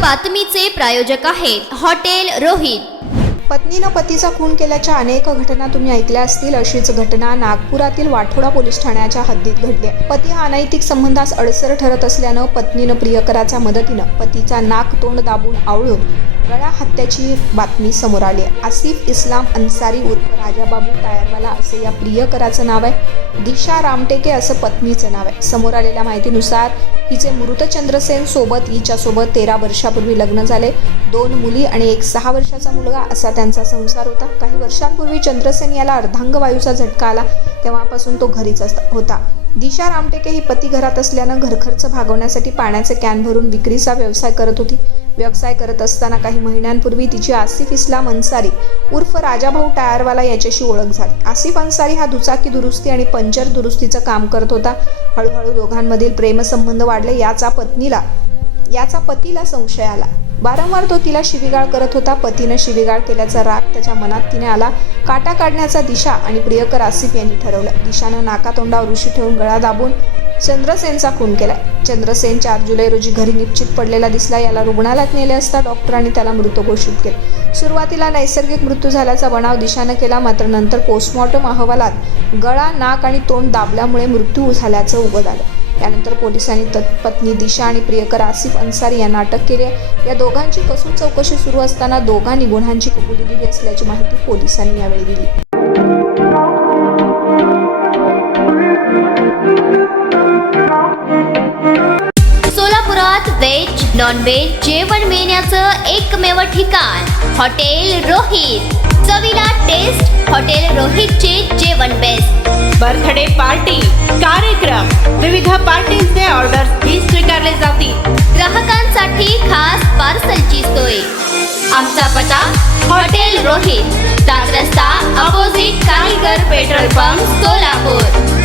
बातमीचे प्रायोजक आहेत हॉटेल रोहित। पत्नीनं पतीचा खून केल्याच्या अनेक घटना तुम्ही ऐकल्या असतील। अशीच घटना नागपुरातील वाठोडा पोलीस ठाण्याच्या हद्दीत घडली। पती हा अनैतिक संबंधास अडसर ठरत असल्यानं पत्नीनं प्रियकराच्या मदतीनं पतीचा नाक तोंड दाबून आवळून गळा हत्याची बातमी समोर आली आहे। आसिफ इस्लाम अन्सारी उर्फ राजाबाबू टायरवाला असे या प्रियकराचं नाव आहे। दिशा रामटेके असं पत्नीचं नाव आहे। समोर आलेल्या माहितीनुसार हिचे मृत चंद्रसेन सोबत हिच्यासोबत 13 वर्षापूर्वी लग्न झाले। 2 मुली आणि एक 6 वर्षाचा मुलगा असा त्यांचा संसार होता। काही वर्षांपूर्वी चंद्रसेन याला अर्धांगवायूचा झटका आला, तेव्हापासून तो घरीच होता। दिशा रामटेके ही पती घरात असल्यानं घरखर्च भागवण्यासाठी पाण्याचे कॅन भरून विक्रीचा व्यवसाय करत होती। व्यवसाय करत असताना काही महिन्यांपूर्वी तिची आसिफ इस्लाम अन्सारी उर्फ राजाभाऊ टायरवाला याच्याशी ओळख झाली। आसिफ अन्सारी हा दुचाकी दुरुस्ती आणि पंचर दुरुस्तीचं काम करत होता। हळूहळू दोघांमधील प्रेमसंबंध वाढले। याचा पतीला संशय आला। वारंवार तो तिला शिवीगाळ करत होता। पतीनं शिवीगाळ केल्याचा राग त्याच्या मनात तिने आला। काटा काढण्याचा दिशा आणि प्रियकर आसिफ यांनी ठरवलं। दिशानं नाकातोंडावर उशी ठेवून गळा दाबून चंद्रसेनचा खून केलाय। चंद्रसेन 4 जुलै रोजी घरी निश्चित पडलेला दिसला। याला रुग्णालयात नेले असता डॉक्टरांनी त्याला मृत घोषित केले। सुरुवातीला नैसर्गिक मृत्यू झाल्याचा बनाव दिशानं केला, मात्र नंतर पोस्टमॉर्टम अहवालात गळा, नाक आणि तोंड दाबल्यामुळे मृत्यू झाल्याचं उघड आलं। त्यानंतर पोलिसांनी पत्नी दिशा आणि प्रियकर आसिफ अन्सारी यांना अटक केली आहे। या दोघांची कसून चौकशी सुरू असताना दोघांनी गुन्ह्यांची कबुली दिली असल्याची माहिती पोलिसांनी यावेळी दिली। सोलापुरात व्हेज नॉन व्हेज जेवण मिळण्याचं एकमेव ठिकाण हॉटेल रोहित। चवीला टेस्ट हॉटेल रोहितचे जेवण बेस्ट। बर्थडे पार्टी, कार्यक्रम, विविध पार्टींचे ऑर्डर्स ही स्वीकारले जातील। ग्राहकांसाठी खास पार्सलची सोय। आमचा पत्ता हॉटेल रोहित, 7 रस्ता अपोजिट कारीगर पेट्रोल पंप, सोलापूर।